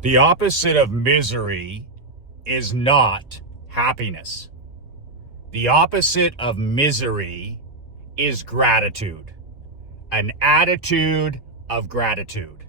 The opposite of misery is not happiness. The opposite of misery is gratitude, an attitude of gratitude.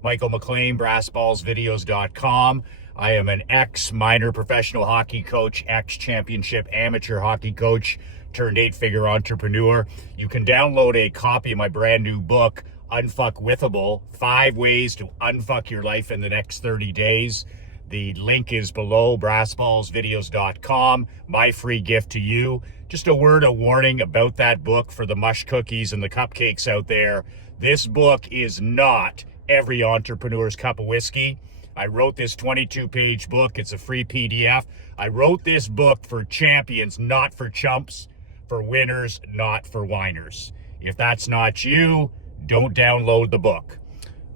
Michael McLean, BrassBallsVideos.com. I am an ex-minor professional hockey coach, ex-championship amateur hockey coach, turned 8-figure entrepreneur. You can download a copy of my brand new book, Unfuckwithable, 5 Ways to Unfuck Your Life in the Next 30 Days. The link is below, BrassBallsVideos.com. My free gift to you. Just a word of warning about that book for the mush cookies and the cupcakes out there. This book is not every entrepreneur's cup of whiskey. I wrote this 22-page book. It's a free PDF. I wrote this book for champions, not for chumps, for winners, not for whiners. If that's not you, don't download the book.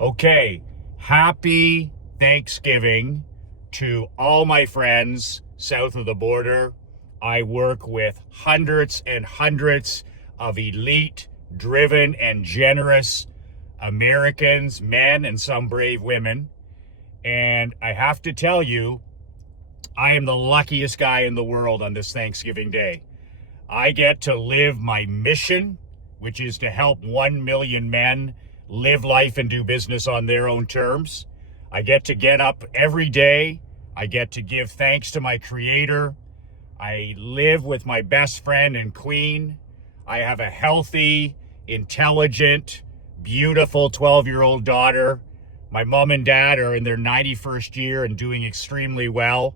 Okay, happy Thanksgiving to all my friends south of the border. I work with hundreds and hundreds of elite, driven, and generous Americans, men, and some brave women. And I have to tell you, I am the luckiest guy in the world on this Thanksgiving Day. I get to live my mission, which is to help 1 million men live life and do business on their own terms. I get up every day. I get to give thanks to my Creator. I live with my best friend and queen. I have a healthy, intelligent, beautiful 12-year-old daughter. My mom and dad are in their 91st year and doing extremely well.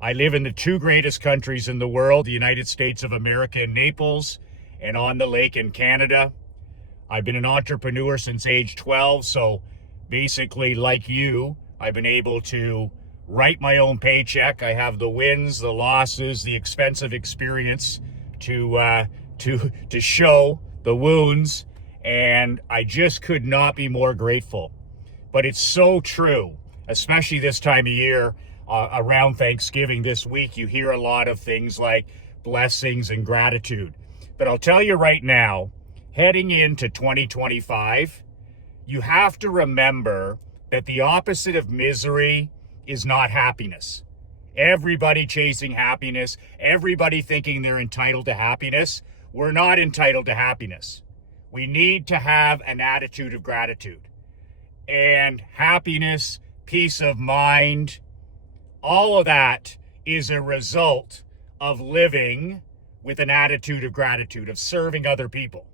I live in the 2 greatest countries in the world, the United States of America and Naples, and on the lake in Canada. I've been an entrepreneur since age 12, so basically, like you, I've been able to write my own paycheck. I have the wins, the losses, the expensive experience to show the wounds, and I just could not be more grateful. But it's so true, especially this time of year, around Thanksgiving this week, you hear a lot of things like blessings and gratitude. But I'll tell you right now, heading into 2025, you have to remember that the opposite of misery is not happiness. Everybody chasing happiness, everybody thinking they're entitled to happiness. We're not entitled to happiness. We need to have an attitude of gratitude. And happiness, peace of mind, all of that is a result of living with an attitude of gratitude, of serving other people.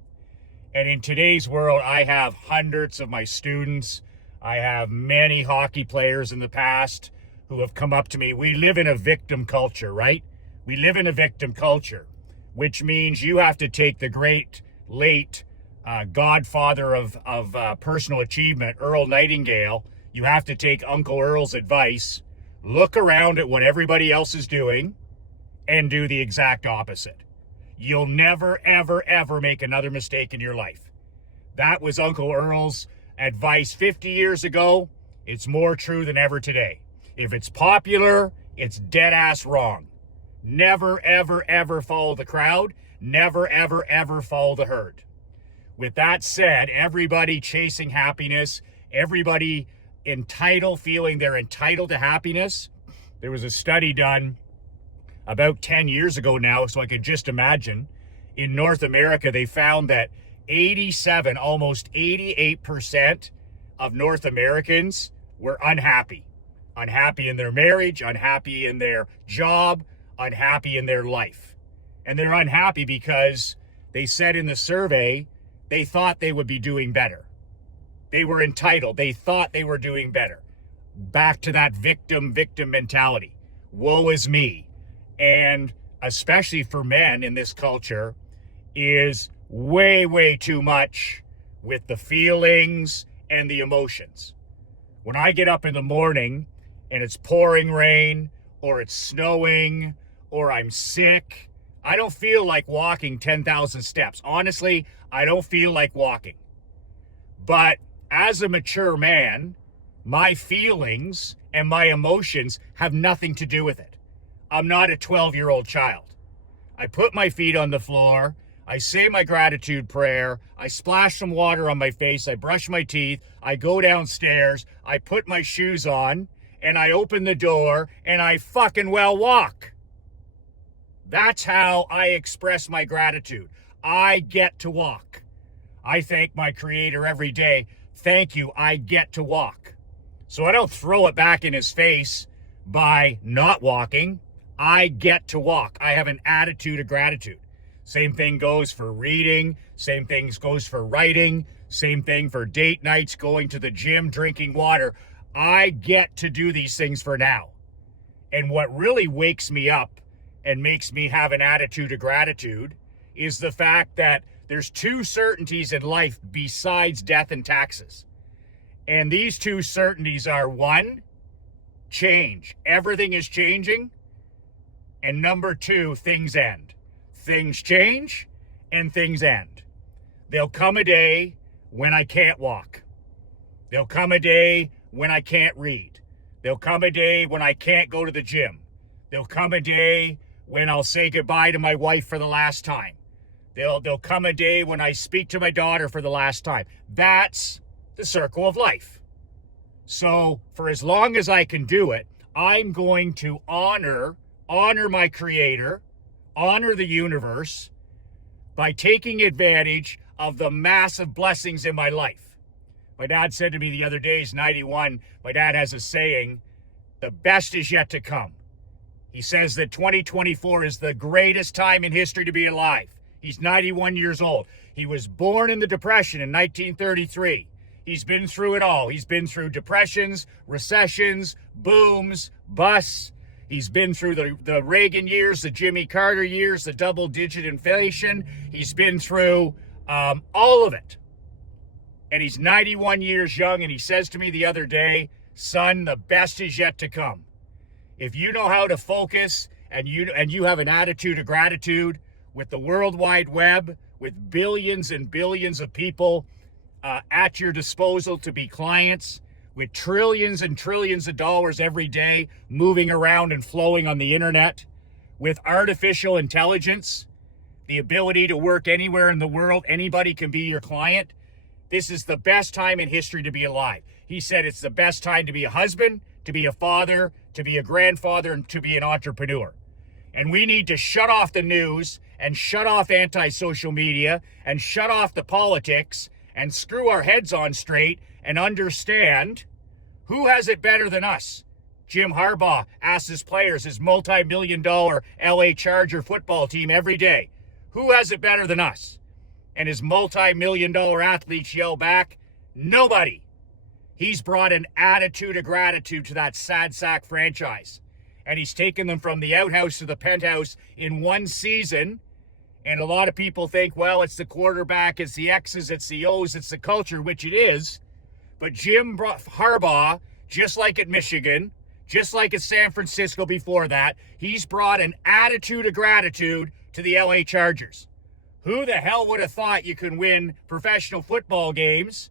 And in today's world, I have hundreds of my students. I have many hockey players in the past who have come up to me. We live in a victim culture, right? We live in a victim culture, which means you have to take the great late godfather of personal achievement, Earl Nightingale. You have to take Uncle Earl's advice, look around at what everybody else is doing, and do the exact opposite. You'll never, ever, ever make another mistake in your life. That was Uncle Earl's advice 50 years ago. It's more true than ever today. If it's popular, it's dead ass wrong. Never, ever, ever follow the crowd. Never, ever, ever follow the herd. With that said, everybody chasing happiness, everybody feeling they're entitled to happiness. There was a study done about 10 years ago now, so I could just imagine. In North America, they found that 87, almost 88% of North Americans were unhappy. Unhappy in their marriage, unhappy in their job, unhappy in their life. And they're unhappy because they said in the survey, they thought they would be doing better. They were entitled. They thought they were doing better. Back to that victim mentality. Woe is me. And especially for men in this culture, is way, way too much with the feelings and the emotions. When I get up in the morning and it's pouring rain or it's snowing or I'm sick, I don't feel like walking 10,000 steps. Honestly, I don't feel like walking. But as a mature man, my feelings and my emotions have nothing to do with it. I'm not a 12-year-old child. I put my feet on the floor. I say my gratitude prayer. I splash some water on my face. I brush my teeth. I go downstairs. I put my shoes on. and I open the door and I fucking well walk. That's how I express my gratitude. I get to walk. I thank my Creator every day. Thank you, I get to walk. So I don't throw it back in his face by not walking. I get to walk. I have an attitude of gratitude. Same thing goes for reading. Same thing goes for writing. Same thing for date nights, going to the gym, drinking water. I get to do these things for now. And what really wakes me up and makes me have an attitude of gratitude is the fact that there's two certainties in life besides death and taxes. And these two certainties are, one, change. Everything is changing. And number two, things end. Things change and things end. There'll come a day when I can't walk. There'll come a day when I can't read. There'll come a day when I can't go to the gym. There'll come a day when I'll say goodbye to my wife for the last time. There'll come a day when I speak to my daughter for the last time. That's the circle of life. So for as long as I can do it, I'm going to honor my Creator, honor the universe by taking advantage of the massive blessings in my life. My dad said to me the other day, he's 91, my dad has a saying, the best is yet to come. He says that 2024 is the greatest time in history to be alive. He's 91 years old. He was born in the Depression in 1933. He's been through it all. He's been through depressions, recessions, booms, busts. He's been through the Reagan years, the Jimmy Carter years, the double-digit inflation. He's been through all of it. And he's 91 years young, and he says to me the other day, son, the best is yet to come. If you know how to focus and you have an attitude of gratitude with the World Wide Web, with billions and billions of people at your disposal to be clients, with trillions and trillions of dollars every day moving around and flowing on the internet, with artificial intelligence, the ability to work anywhere in the world, anybody can be your client. This is the best time in history to be alive. He said it's the best time to be a husband, to be a father, to be a grandfather, and to be an entrepreneur. And we need to shut off the news and shut off anti-social media and shut off the politics and screw our heads on straight and understand who has it better than us. Jim Harbaugh asks his players, his multi-million-dollar LA Charger football team every day, who has it better than us? And his multi-million-dollar athletes yell back, nobody. He's brought an attitude of gratitude to that sad sack franchise. And he's taken them from the outhouse to the penthouse in one season. And a lot of people think, well, it's the quarterback, it's the X's, it's the O's, it's the culture, which it is. But Jim Harbaugh, just like at Michigan, just like at San Francisco before that, he's brought an attitude of gratitude to the LA Chargers. Who the hell would have thought you could win professional football games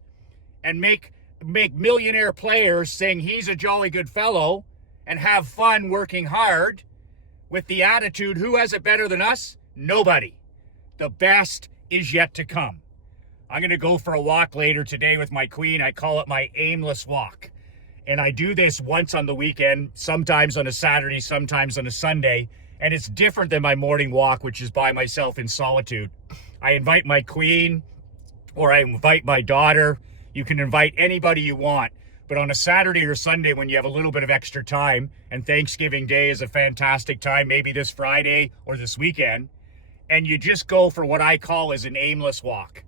and make millionaire players sing he's a jolly good fellow and have fun working hard with the attitude, who has it better than us? Nobody. The best is yet to come. I'm going to go for a walk later today with my queen. I call it my aimless walk. And I do this once on the weekend, sometimes on a Saturday, sometimes on a Sunday. And it's different than my morning walk, which is by myself in solitude. I invite my queen or I invite my daughter. You can invite anybody you want. But on a Saturday or Sunday when you have a little bit of extra time, and Thanksgiving Day is a fantastic time, maybe this Friday or this weekend, and you just go for what I call as an aimless walk.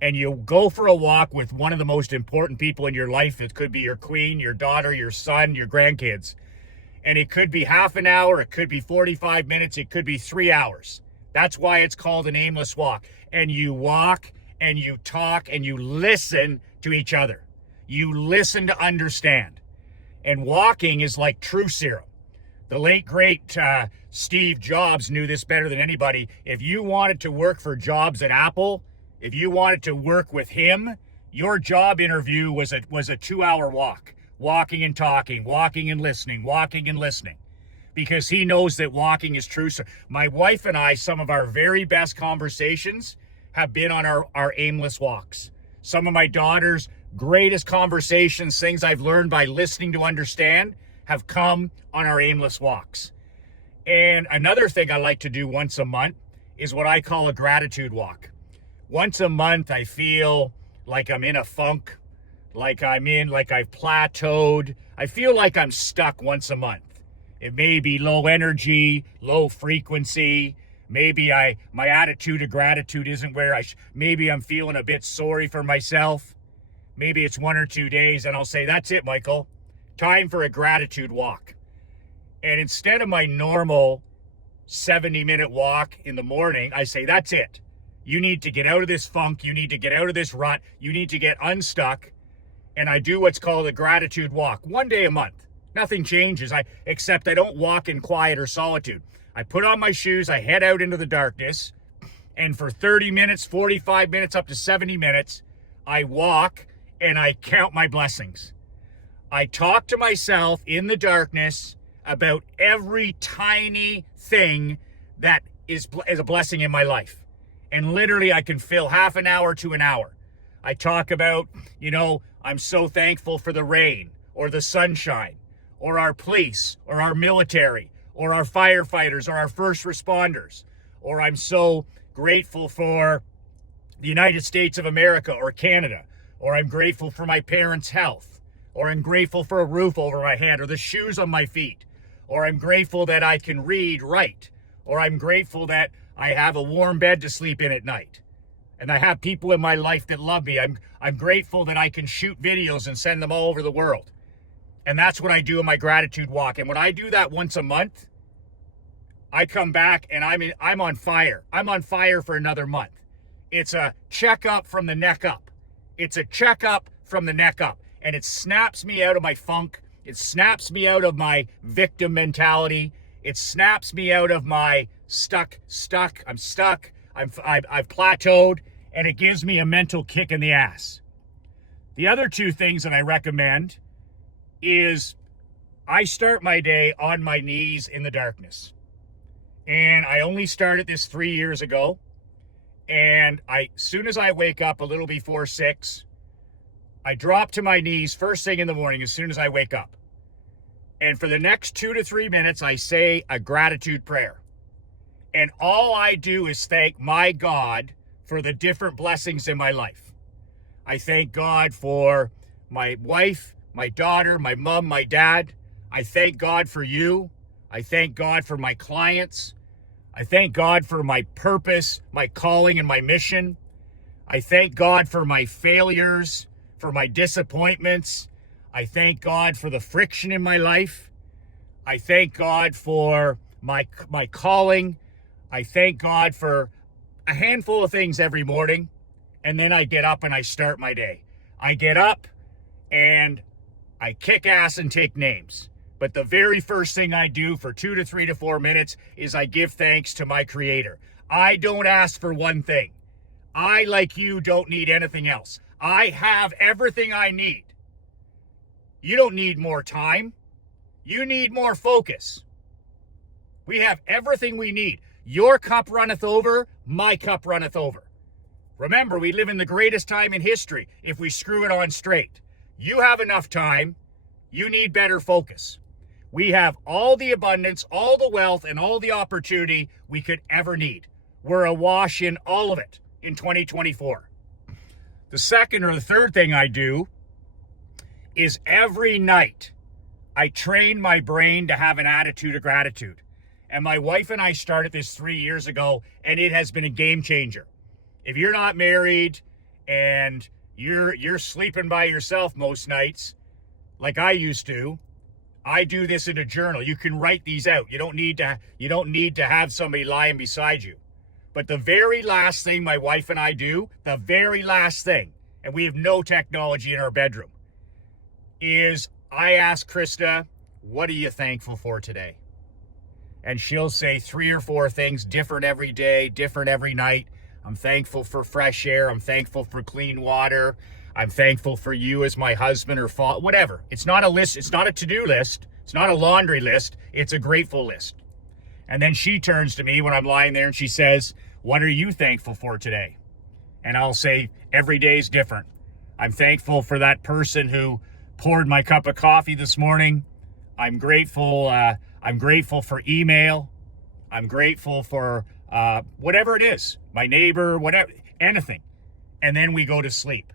And you go for a walk with one of the most important people in your life. It could be your queen, your daughter, your son, your grandkids. And it could be half an hour, it could be 45 minutes, it could be 3 hours. That's why it's called an aimless walk. And you walk and you talk and you listen to each other. You listen to understand. And walking is like true serum. The late, great Steve Jobs knew this better than anybody. If you wanted to work for Jobs at Apple, if you wanted to work with him, your job interview was a 2-hour walk. Walking and talking, walking and listening, walking and listening. Because he knows that walking is true. So my wife and I, some of our very best conversations have been on our aimless walks. Some of my daughter's greatest conversations, things I've learned by listening to understand, have come on our aimless walks. And another thing I like to do once a month is what I call a gratitude walk. Once a month, I feel like I'm in a funk, like I've plateaued. I feel like I'm stuck once a month. It may be low energy, low frequency. Maybe my attitude of gratitude isn't where maybe I'm feeling a bit sorry for myself. Maybe it's 1 or 2 days and I'll say, that's it, Michael. Time for a gratitude walk. And instead of my normal 70-minute walk in the morning, I say, that's it. You need to get out of this funk. You need to get out of this rut. You need to get unstuck. And I do what's called a gratitude walk, 1 day a month. Nothing changes, except I don't walk in quiet or solitude. I put on my shoes, I head out into the darkness, and for 30 minutes, 45 minutes, up to 70 minutes, I walk and I count my blessings. I talk to myself in the darkness about every tiny thing that is a blessing in my life. And literally I can fill half an hour to an hour. I talk about, I'm so thankful for the rain or the sunshine or our police or our military or our firefighters or our first responders, or I'm so grateful for the United States of America or Canada, or I'm grateful for my parents' health, or I'm grateful for a roof over my head or the shoes on my feet, or I'm grateful that I can write, or I'm grateful that I have a warm bed to sleep in at night. And I have people in my life that love me. I'm grateful that I can shoot videos and send them all over the world. And that's what I do in my gratitude walk. And when I do that once a month, I come back and I'm on fire. I'm on fire for another month. It's a checkup from the neck up. It's a checkup from the neck up. And it snaps me out of my funk. It snaps me out of my victim mentality. It snaps me out of my stuck. I'm stuck. I've plateaued. And it gives me a mental kick in the ass. The other two things that I recommend is I start my day on my knees in the darkness. And I only started this 3 years ago. And soon as I wake up a little before 6, I drop to my knees first thing in the morning as soon as I wake up. And for the next 2 to 3 minutes, I say a gratitude prayer. And all I do is thank my God for the different blessings in my life. I thank God for my wife, my daughter, my mom, my dad. I thank God for you. I thank God for my clients. I thank God for my purpose, my calling, and my mission. I thank God for my failures, for my disappointments. I thank God for the friction in my life. I thank God for my calling. I thank God for a handful of things every morning. And then I get up and I start my day. I get up and I kick ass and take names. But the very first thing I do for 2 to 3 to 4 minutes is I give thanks to my Creator. I don't ask for one thing. I, like you, don't need anything else. I have everything I need. You don't need more time. You need more focus. We have everything we need. Your cup runneth over, my cup runneth over. Remember, we live in the greatest time in history if we screw it on straight. You have enough time. You need better focus. We have all the abundance, all the wealth, and all the opportunity we could ever need. We're awash in all of it in 2024. The second or the third thing I do is every night I train my brain to have an attitude of gratitude. And my wife and I started this 3 years ago, and it has been a game changer. If you're not married and you're sleeping by yourself most nights, like I used to, I do this in a journal. You can write these out. You don't need to have somebody lying beside you. But the very last thing my wife and I do, the very last thing, and we have no technology in our bedroom, is I ask Krista, what are you thankful for today? And she'll say 3 or 4 things, different every day, different every night. I'm thankful for fresh air. I'm thankful for clean water. I'm thankful for you as my husband or father, whatever. It's not a list. It's not a to-do list. It's not a laundry list. It's a grateful list. And then she turns to me when I'm lying there and she says, what are you thankful for today? And I'll say, every day is different. I'm thankful for that person who poured my cup of coffee this morning. I'm grateful. I'm grateful for email. I'm grateful for whatever it is, my neighbor, whatever, anything. And then we go to sleep.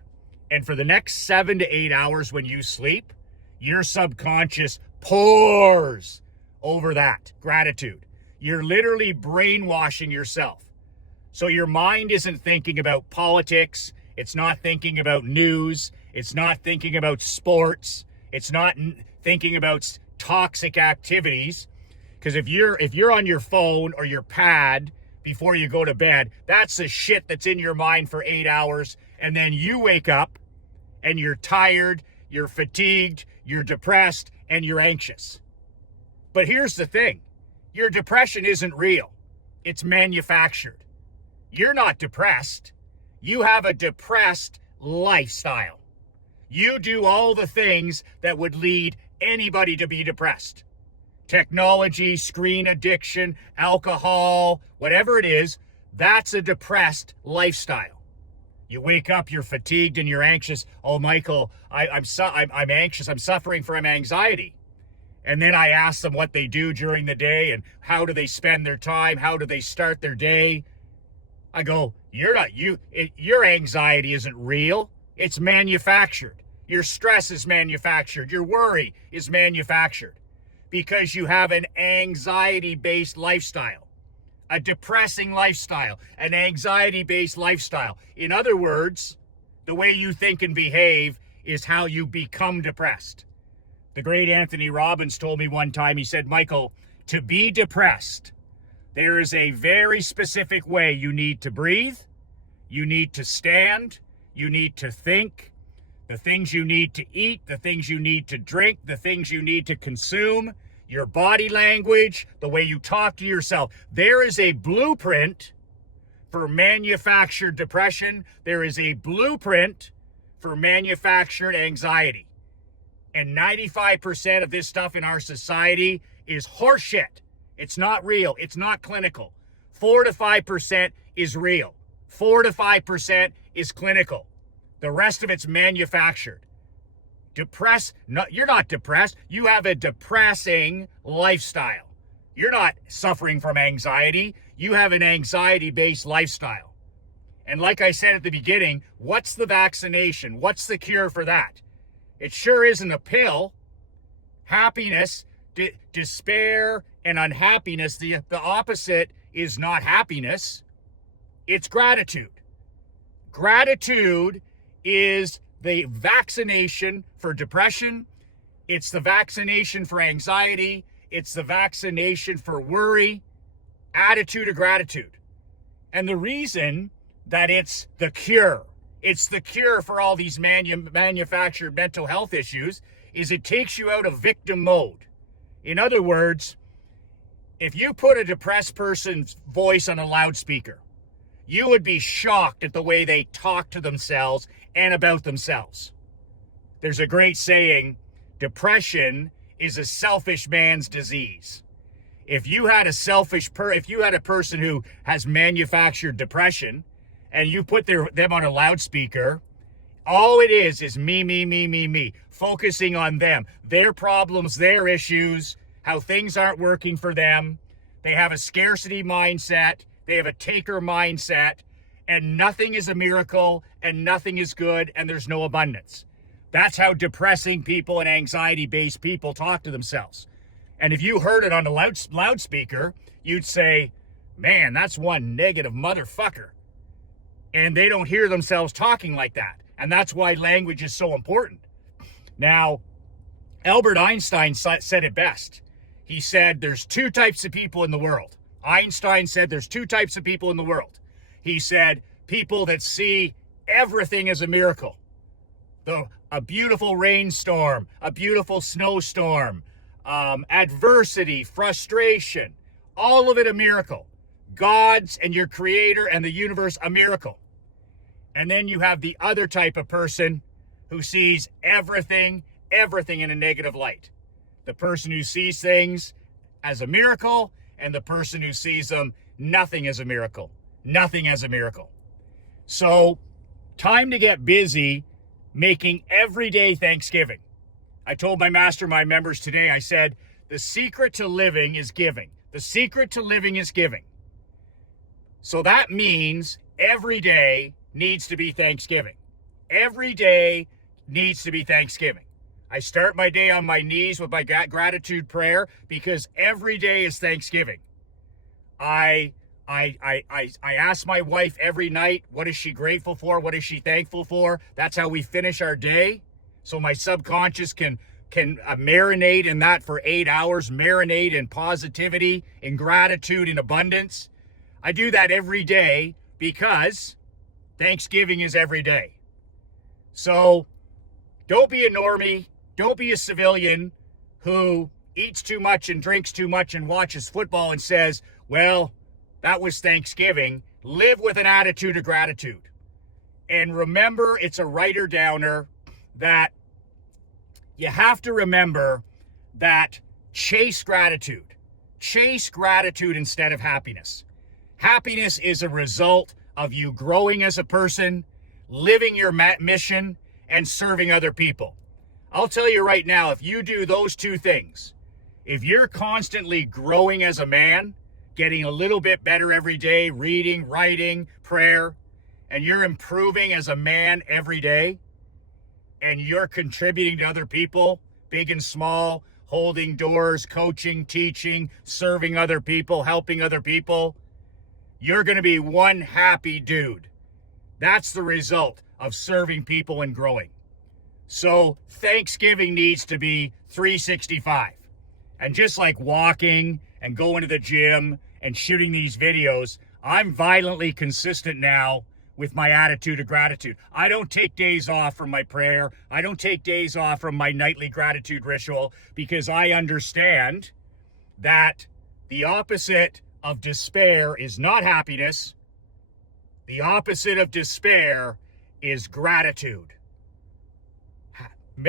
And for the next 7 to 8 hours when you sleep, your subconscious pours over that gratitude. You're literally brainwashing yourself. So your mind isn't thinking about politics. It's not thinking about news. It's not thinking about sports. It's not thinking about toxic activities. Because if you're on your phone or your pad before you go to bed, that's the shit that's in your mind for 8 hours. And then you wake up and you're tired, you're fatigued, you're depressed, and you're anxious. But here's the thing. Your depression isn't real. It's manufactured. You're not depressed. You have a depressed lifestyle. You do all the things that would lead anybody to be depressed. Technology, screen addiction, alcohol, whatever it is, that's a depressed lifestyle. You wake up, you're fatigued and you're anxious. Oh, Michael, I'm anxious. I'm suffering from anxiety. And then I ask them what they do during the day and how do they spend their time? How do they start their day? I go, your anxiety isn't real. It's manufactured. Your stress is manufactured. Your worry is manufactured because you have an anxiety-based lifestyle, a depressing lifestyle, an anxiety-based lifestyle. In other words, the way you think and behave is how you become depressed. The great Anthony Robbins told me one time, he said, Michael, to be depressed, there is a very specific way you need to breathe, you need to stand, you need to think, the things you need to eat, the things you need to drink, the things you need to consume, your body language, the way you talk to yourself. There is a blueprint for manufactured depression. There is a blueprint for manufactured anxiety. And 95% of this stuff in our society is horseshit. It's not real. It's not clinical. 4 to 5% is real. 4 to 5% is clinical. The rest of it's manufactured. You're not depressed. You have a depressing lifestyle. You're not suffering from anxiety. You have an anxiety-based lifestyle. And like I said at the beginning, what's the vaccination? What's the cure for that? It sure isn't a pill. Happiness, despair, and unhappiness, the opposite is not happiness. It's gratitude. Gratitude is the vaccination for depression. It's the vaccination for anxiety. It's the vaccination for worry. Attitude of gratitude. And the reason that it's the cure for all these manufactured mental health issues is it takes you out of victim mode. In other words, if you put a depressed person's voice on a loudspeaker, you would be shocked at the way they talk to themselves and about themselves. There's a great saying, depression is a selfish man's disease. If you had a person who has manufactured depression and you put them on a loudspeaker, all it is me, focusing on them, their problems, their issues, how things aren't working for them. They have a scarcity mindset. They have a taker mindset, and nothing is a miracle and nothing is good and there's no abundance. That's how depressing people and anxiety-based people talk to themselves. And if you heard it on a loudspeaker, you'd say, man, that's one negative motherfucker. And they don't hear themselves talking like that. And that's why language is so important. Now, Albert Einstein said it best. He said there's two types of people in the world. Einstein said there's two types of people in the world. He said people that see everything as a miracle. A beautiful rainstorm, a beautiful snowstorm, adversity, frustration, all of it a miracle. God's and your creator and the universe a miracle. And then you have the other type of person who sees everything in a negative light. The person who sees things as a miracle and the person who sees them nothing as a miracle. Nothing as a miracle. So, time to get busy making everyday Thanksgiving. I told my mastermind members today, I said, the secret to living is giving. The secret to living is giving. So that means every day needs to be Thanksgiving. Every day needs to be Thanksgiving. I start my day on my knees with my gratitude prayer because every day is Thanksgiving. I ask my wife every night, what is she grateful for? What is she thankful for? That's how we finish our day. So my subconscious can marinate in that for 8 hours, marinate in positivity, in gratitude, in abundance. I do that every day because Thanksgiving is every day. So don't be a normie. Don't be a civilian who eats too much and drinks too much and watches football and says, well, that was Thanksgiving. Live with an attitude of gratitude. And remember, it's a writer downer that you have to remember that chase gratitude. Chase gratitude instead of happiness. Happiness is a result of you growing as a person, living your mission, and serving other people. I'll tell you right now, if you do those two things, if you're constantly growing as a man, getting a little bit better every day, reading, writing, prayer, and you're improving as a man every day, and you're contributing to other people, big and small, holding doors, coaching, teaching, serving other people, helping other people, you're going to be one happy dude. That's the result of serving people and growing. So Thanksgiving needs to be 365. And just like walking and going to the gym and shooting these videos, I'm violently consistent now with my attitude of gratitude. I don't take days off from my prayer. I don't take days off from my nightly gratitude ritual because I understand that the opposite of despair is not happiness. The opposite of despair is gratitude.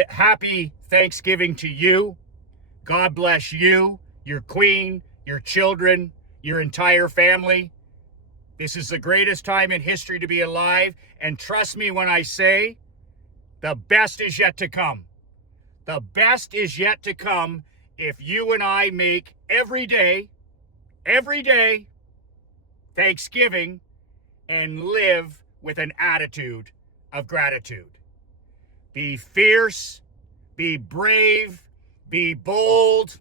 Happy Thanksgiving to you. God bless you, your queen, your children, your entire family. This is the greatest time in history to be alive. And trust me when I say, the best is yet to come. The best is yet to come if you and I make every day, Thanksgiving and live with an attitude of gratitude. Be fierce, be brave, be bold,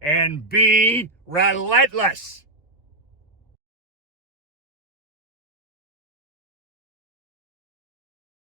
and be relentless.